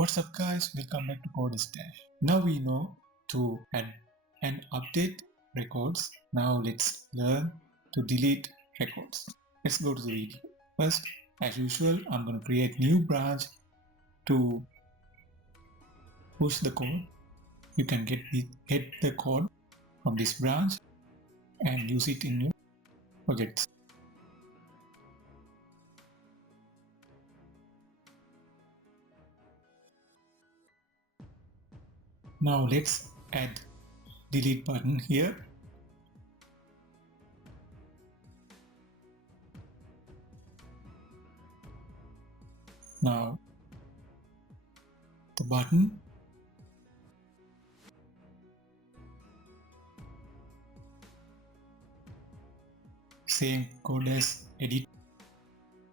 What's up guys, welcome back to Code Stash. Now we know to add and update records. Now let's learn to delete records. Let's go to the video. First, as usual, I'm going to create new branch to push the code. You can get the code from this branch and use it in your projects. Now let's add delete button here. Now the button, same code as edit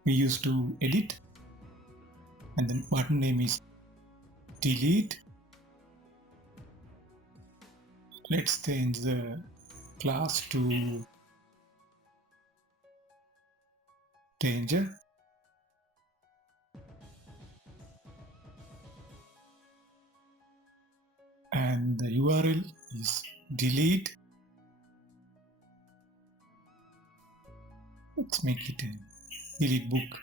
we used to edit, and the button name is delete. Let's change the class to danger. And the URL is delete. Let's make it a delete book.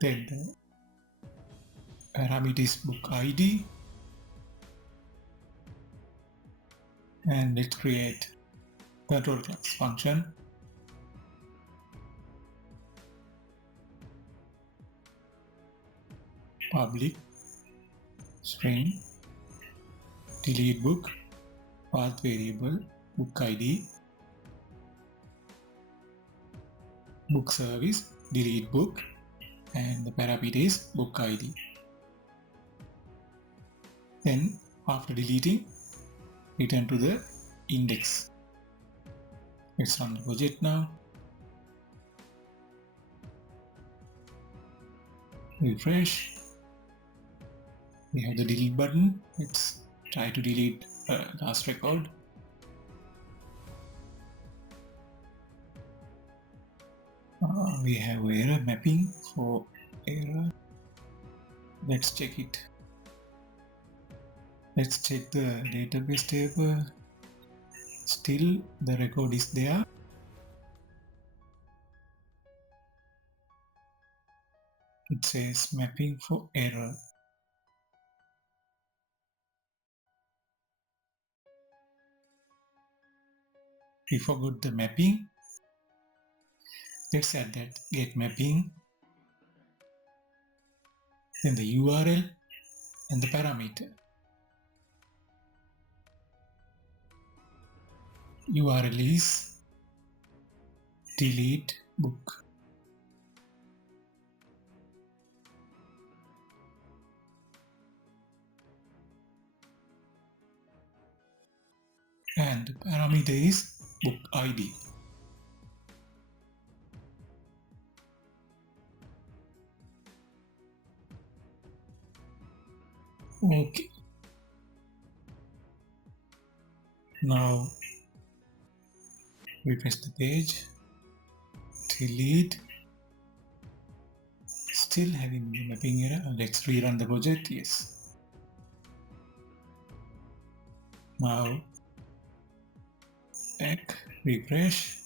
Then the parameter is book ID. And let's create control class function. Public string delete book, path variable book ID, book service delete book, and the parameter is book ID. Then after deleting, return to the index. Let's run the project now. Refresh. We have the delete button. Let's try to delete last record. We have error mapping for error. Let's check it. Let's check the database table. Still the record is there. It says mapping for error. We forgot the mapping. Let's add that get mapping, then the URL and the parameter. URL is delete book. And the parameter is book ID. Okay. Now refresh the page. Delete. Still having the mapping error. Let's rerun the project. Yes. Now back, refresh,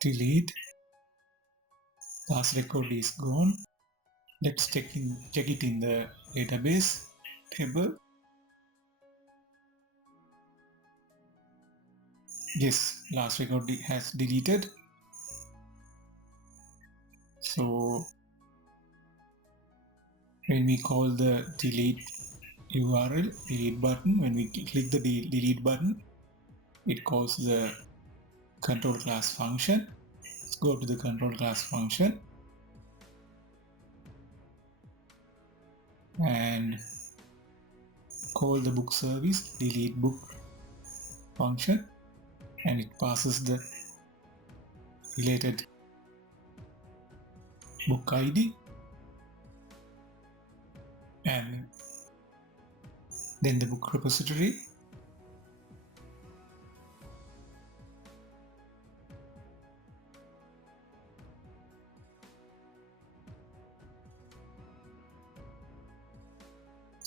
delete. Last record is gone. Let's check it in the database table. Yes, last record has deleted. So when we call the delete URL, delete button, when we click the delete button, it calls the control class function. Let's go to the control class function and call the book service delete book function, and it passes the related book ID, and then the book repository.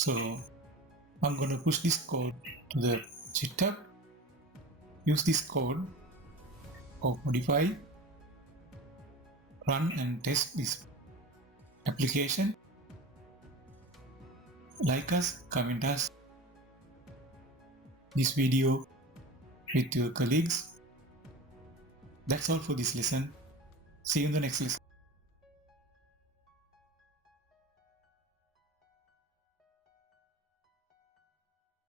So I'm going to push this code to the GitHub, use this code or modify, run and test this application. Like us, comment us this video with your colleagues. That's all for this lesson. See you in the next lesson.